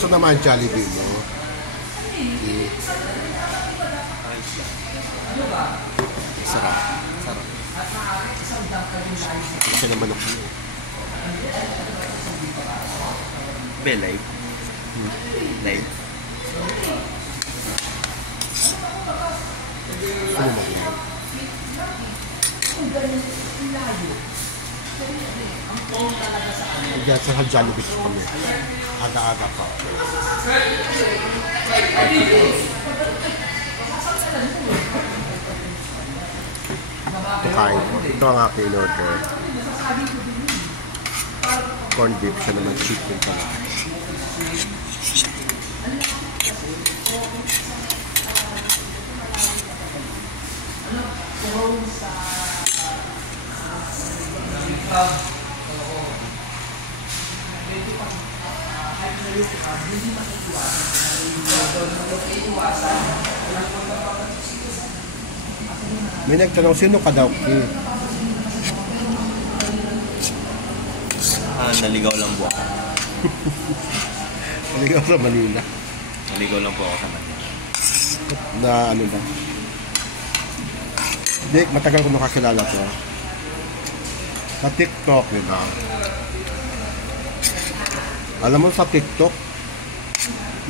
Gusto naman Jollibee mo. Okay. Sarap. Sarap. Isa naman ako. Live. Live. Ano mo? Diyan sa Jollibee kami. Aga-aga pa. Ito kain ko. Ito ang aking in-order. Corn beef siya naman, chicken pala. May nagtanong, sino ka daw? Naligaw lang po ako. Naligaw sa Manila. Naligaw lang po ako sa Manila. Na ano ba? Dick, matagal ko nakakilala to. Sa TikTok, di ba? Alam mo sa TikTok,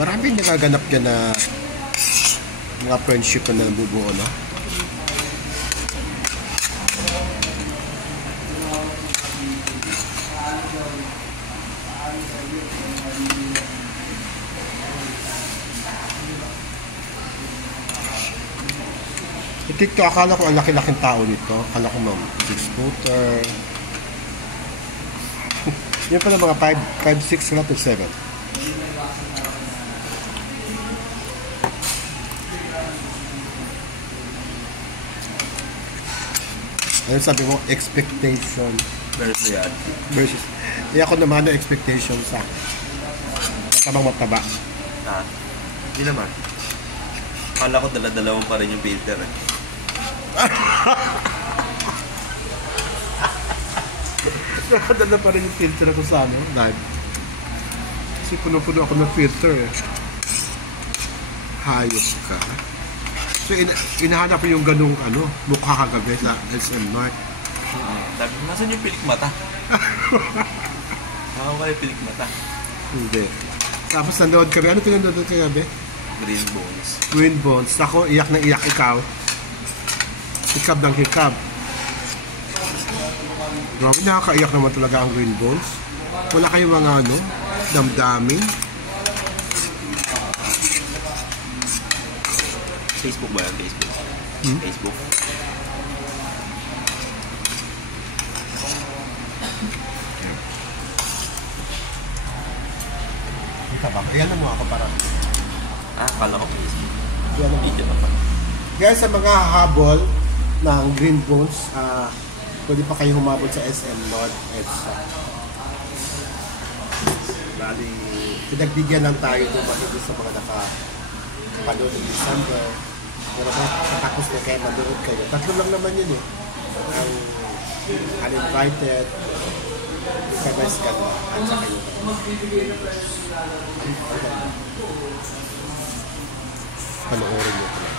maraming nagaganap dyan na mga friendship na nabubuo, no? Sa TikTok, akala ko ang laki-laking tao nito. Akala ko mga 6-footer. Yun pala mga 5'6" na to 7. Ayun sabi mo, expectation Versus yan. versus. Ako naman na expectation sa matabang mataba. Hindi naman. Akala ko dala-dala mo pa rin yung filter eh. Nakadala pa rin yung filter ako sa ano, live. Kasi puno-puno ako ng filter eh. Hayop ka. So, inahanap ko yung ganung ano, mukha kagabi sa SM North. Sabi mo, nasan yung pilik mata? Nakawala yung pilik mata. Hindi. Tapos nanood kami. Ano pinanood kagabi? Green Bones. Green Bones. Ako, iyak na iyak ikaw. Hikab ng hikab. Grabe, nakakaiyak naman talaga ang Green Bones. Wala kayong mga ano, damdamin. Facebook ba yan? Facebook? Facebook? Ika ba? Kaya mo ako para. Akala ko Facebook. Kaya mo. Video na pa. Guys, sa mga habol ng Green Bones, pwede pa kayo humabol sa SM North EDSA. Bali, pinagbigyan lang tayo doon sa mga nakapanood ng December. Pero matapos na kayo, manood kayo. Tatlo lang naman yun eh. Ang uninvited, yung kabes ka na, at saka yun. Panoorin nyo ko lang.